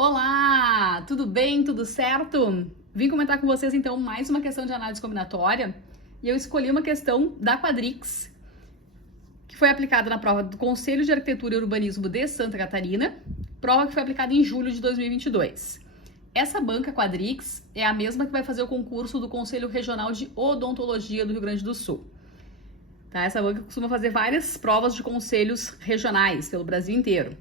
Olá, tudo bem? Tudo certo? Vim comentar com vocês então mais uma questão de análise combinatória e eu escolhi uma questão da Quadrix, que foi aplicada na prova do Conselho de Arquitetura e Urbanismo de Santa Catarina, prova que foi aplicada em julho de 2022. Essa banca Quadrix é a mesma que vai fazer o concurso do Conselho Regional de Odontologia do Rio Grande do Sul. Tá? Essa banca costuma fazer várias provas de conselhos regionais pelo Brasil inteiro.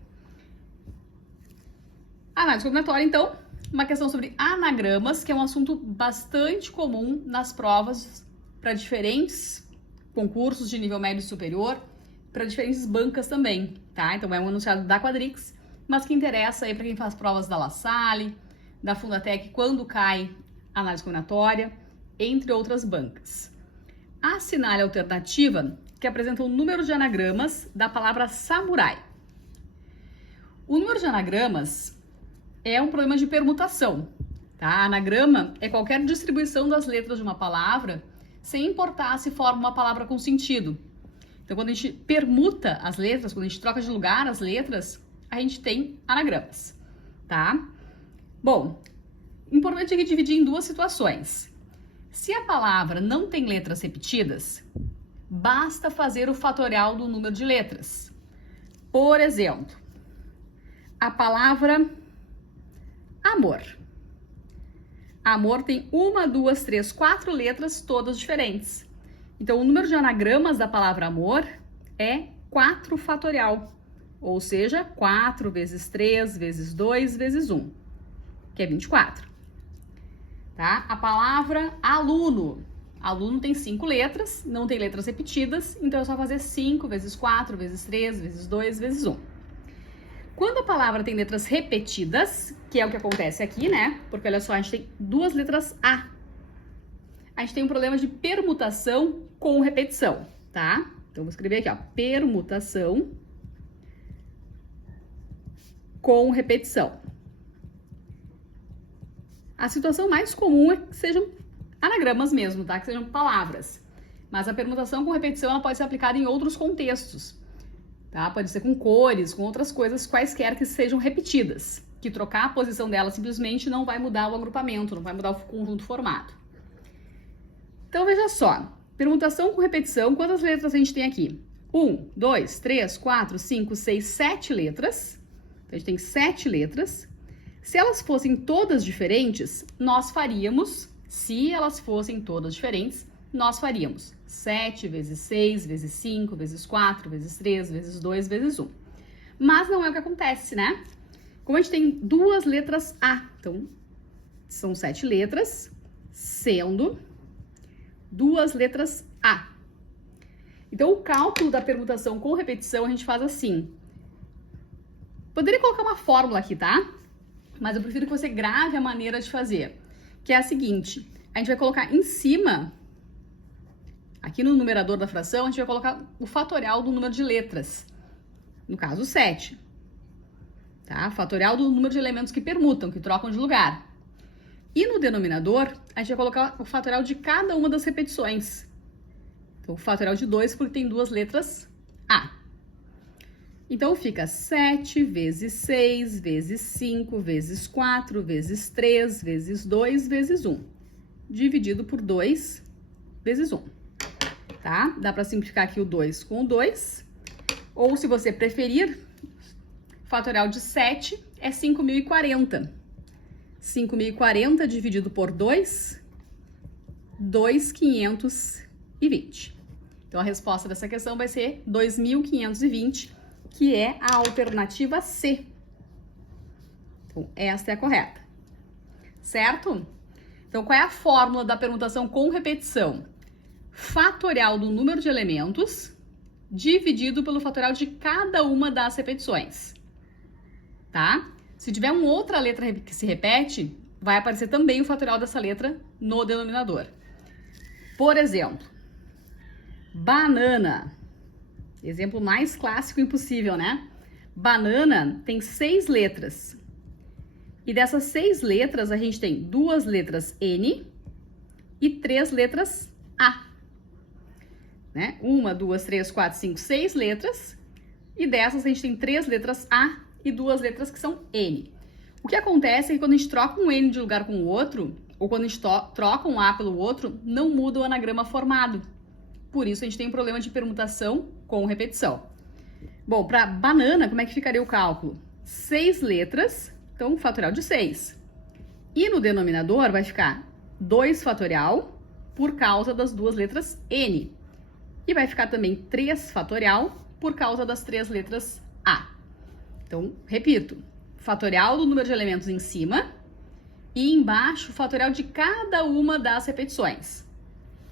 Análise combinatória, então, uma questão sobre anagramas, que é um assunto bastante comum nas provas para diferentes concursos de nível médio e superior, para diferentes bancas também, tá? Então é um enunciado da Quadrix, mas que interessa aí para quem faz provas da La Salle, da Fundatec, quando cai análise combinatória, entre outras bancas. Assinale a alternativa que apresenta o número de anagramas da palavra samurai. O número de anagramas é um problema de permutação, tá? Anagrama é qualquer distribuição das letras de uma palavra, sem importar se forma uma palavra com sentido. Então, quando a gente permuta as letras, quando a gente troca de lugar as letras, a gente tem anagramas, tá? Bom, importante aqui dividir em duas situações. Se a palavra não tem letras repetidas, basta fazer o fatorial do número de letras. Por exemplo, a palavra amor. Amor tem 1, 2, 3, 4 letras, todas diferentes. Então, o número de anagramas da palavra amor é 4 fatorial, ou seja, 4 vezes 3 vezes 2 vezes 1, que é 24. Tá? A palavra aluno. Aluno tem 5 letras, não tem letras repetidas, então é só fazer 5 vezes 4 vezes 3 vezes 2 vezes 1. Quando a palavra tem letras repetidas, que é o que acontece aqui, né? Porque olha só, a gente tem 2 letras A. A gente tem um problema de permutação com repetição, tá? Então, vou escrever aqui, ó, permutação com repetição. A situação mais comum é que sejam anagramas mesmo, tá? Que sejam palavras. Mas a permutação com repetição, ela pode ser aplicada em outros contextos. Tá? Pode ser com cores, com outras coisas quaisquer que sejam repetidas, que trocar a posição dela simplesmente não vai mudar o agrupamento, não vai mudar o conjunto formado. Então veja só, permutação com repetição, quantas letras a gente tem aqui? 1, 2, 3, 4, 5, 6, 7 letras. Então a gente tem 7 letras. Se elas fossem todas diferentes, nós faríamos, se elas fossem todas diferentes, nós faríamos 7 vezes 6, vezes 5, vezes 4, vezes 3, vezes 2, vezes 1. Mas não é o que acontece, né? Como a gente tem 2 letras A, então são 7 letras, sendo 2 letras A. Então o cálculo da permutação com repetição a gente faz assim. Poderia colocar uma fórmula aqui, tá? Mas eu prefiro que você grave a maneira de fazer, que é a seguinte: a gente vai colocar em cima, aqui no numerador da fração, a gente vai colocar o fatorial do número de letras, no caso 7, tá? Fatorial do número de elementos que permutam, que trocam de lugar. E no denominador, a gente vai colocar o fatorial de cada uma das repetições. Então, o fatorial de 2, porque tem 2 letras A. Então, fica 7 vezes 6, vezes 5, vezes 4, vezes 3, vezes 2, vezes 1. Dividido por 2 vezes 1. Tá? Dá para simplificar aqui o 2 com o 2. Ou, se você preferir, fatorial de 7 é 5.040. 5.040 dividido por 2, 2.520. Então, a resposta dessa questão vai ser 2.520, que é a alternativa C. Então, esta é a correta. Certo? Então, qual é a fórmula da permutação com repetição? Fatorial do número de elementos dividido pelo fatorial de cada uma das repetições. Tá? Se tiver uma outra letra que se repete, vai aparecer também o fatorial dessa letra no denominador. Por exemplo, banana. Exemplo mais clássico impossível, né? Banana tem 6 letras. E dessas 6 letras, a gente tem 2 letras N e 3 letras A. Né? 1, 2, 3, 4, 5, 6 letras. E dessas, a gente tem 3 letras A e 2 letras que são N. O que acontece é que quando a gente troca um N de lugar com o outro, ou quando a gente troca um A pelo outro, não muda o anagrama formado. Por isso a gente tem um problema de permutação com repetição. Bom, para banana, como é que ficaria o cálculo? 6 letras, então fatorial de 6. E no denominador vai ficar 2 fatorial por causa das duas letras N. E vai ficar também 3 fatorial por causa das 3 letras A. Então, repito, fatorial do número de elementos em cima e embaixo o fatorial de cada uma das repetições.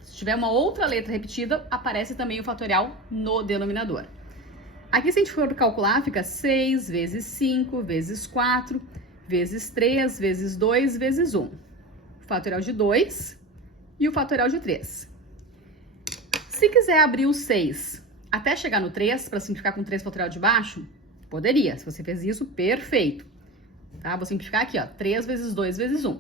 Se tiver uma outra letra repetida, aparece também o fatorial no denominador. Aqui, se a gente for calcular, fica 6 vezes 5 vezes 4 vezes 3 vezes 2 vezes 1. O fatorial de 2 e o fatorial de 3. Se quiser abrir o 6 até chegar no 3, para simplificar com 3 fatorial de baixo, poderia. Se você fez isso, perfeito. Tá? Vou simplificar aqui, ó, 3 vezes 2 vezes 1.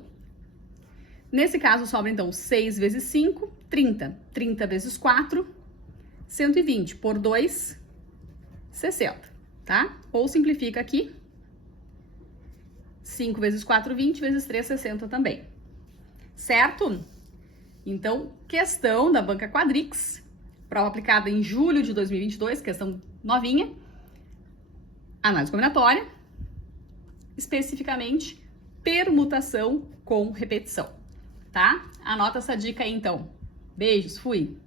Nesse caso, sobra então 6 vezes 5, 30. 30 vezes 4, 120. Por 2, 60. Tá? Ou simplifica aqui. 5 vezes 4, 20. Vezes 3, 60 também. Certo? Então, questão da banca Quadrix. Prova aplicada em julho de 2022, questão novinha. Análise combinatória. Especificamente, permutação com repetição. Tá? Anota essa dica aí, então. Beijos, fui!